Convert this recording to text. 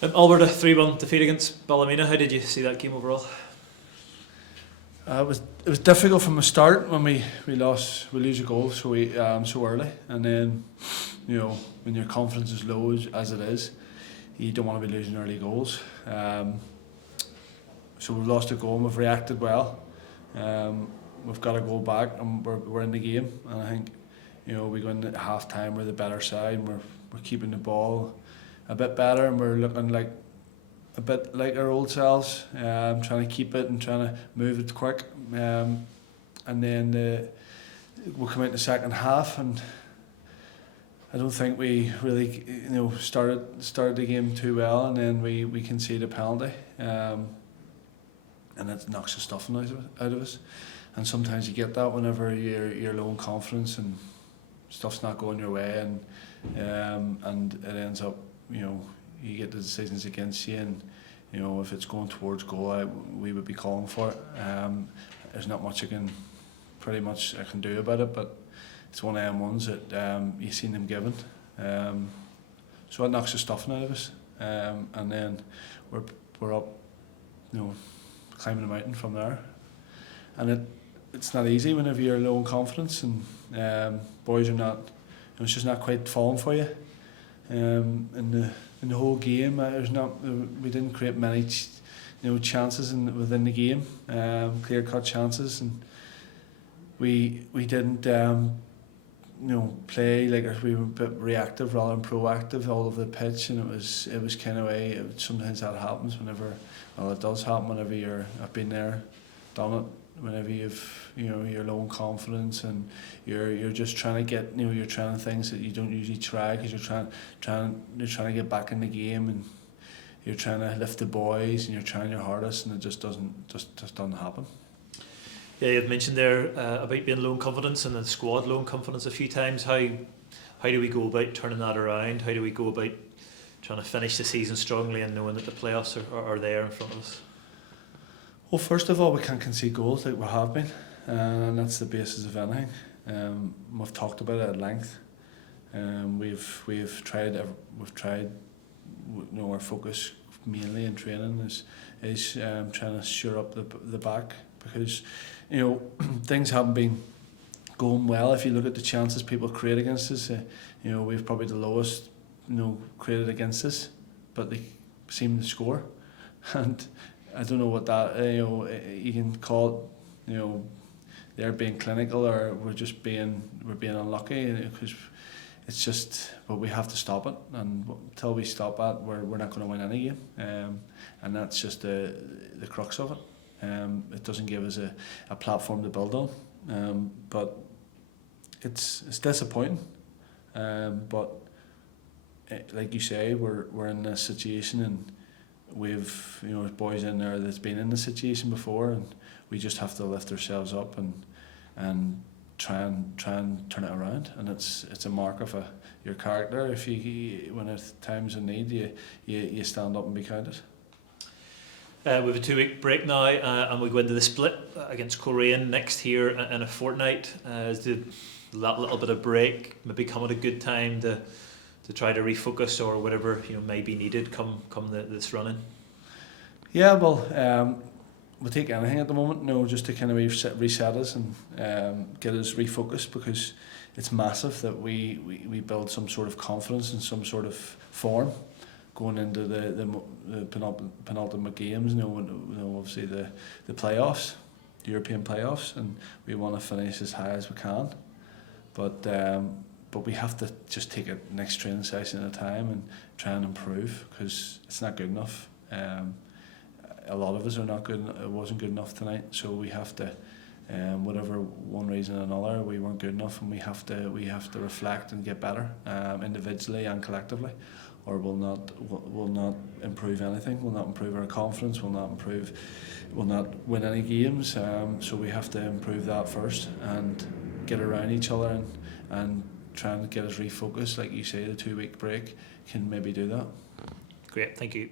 Albert, a 3-1 defeat against Ballymena. How did you see that game overall? It was difficult from the start when we lose a goal so early, and then when your confidence is low as it is, you don't want to be losing early goals. So we've lost a goal and we've reacted well. We've got to go back and we're in the game, and I think we go into half time, we're the better side, and we're keeping the ball a bit better, and we're looking like a bit like our old selves, trying to keep it and trying to move it quick, and then we'll come out in the second half, and I don't think we really started the game too well, and then we concede a penalty, and it knocks the stuffing out of us. And sometimes you get that whenever you're low in confidence and stuff's not going your way, and it ends up you get the decisions against you, and if it's going towards goal, we would be calling for it. There's not much I can do about it, but it's one of them ones that you've seen them given. So it knocks the stuffing out of us, and then we're up, climbing the mountain from there. And it's not easy whenever you're low in confidence, and boys are not. It's just not quite falling for you. In the whole game, we didn't create many chances within the game, clear cut chances, and we didn't play like we were a bit reactive rather than proactive all over the pitch, and it was kind of way. Sometimes that happens it does happen whenever I've been there, done it. Whenever you're low in confidence and you're just trying to get you're trying things that you don't usually try, because you're trying to get back in the game, and you're trying to lift the boys and you're trying your hardest, and it just doesn't happen. Yeah, you've mentioned there about being low in confidence, and the squad low in confidence a few times. How do we go about turning that around? How do we go about trying to finish the season strongly and knowing that the playoffs are there in front of us? Well, first of all, we can't concede goals like we have been, and that's the basis of anything. We've talked about it at length. We've tried. Our focus mainly in training is trying to shore up the back, because things haven't been going well. If you look at the chances people create against us, we've probably the lowest created against us, but they seem to score, and I don't know what that you can call it. They're being clinical, or we're being unlucky, because it's just. But we have to stop it, and until we stop that, we're not going to win any game, and that's just the crux of it. It doesn't give us a platform to build on, but it's disappointing. But like you say, we're in this situation, and we've boys in there that's been in the situation before, and we just have to lift ourselves up and try and turn it around. And it's a mark of your character. If when at times of need you stand up and be counted. We have a 2-week break now, and we go into the split against Coleraine next here in a fortnight. Is that little bit of break maybe come at a good time to try to refocus, or whatever may be needed come this running? Yeah, well, we'll take anything at the moment, just to kind of reset us and get us refocused, because it's massive that we build some sort of confidence and some sort of form going into the penultimate games. Obviously the playoffs, the European playoffs, and we want to finish as high as we can, but we have to just take it next training session at a time and try and improve, because it's not good enough. A lot of us are not good. It wasn't good enough tonight, so we have to, whatever one reason or another, we weren't good enough, and we have to reflect and get better, individually and collectively, or we'll not improve anything. We'll not improve our confidence. We'll not win any games. So we have to improve that first and get around each other and try and get us refocused. Like you say, the 2-week break can maybe do that. Great, thank you.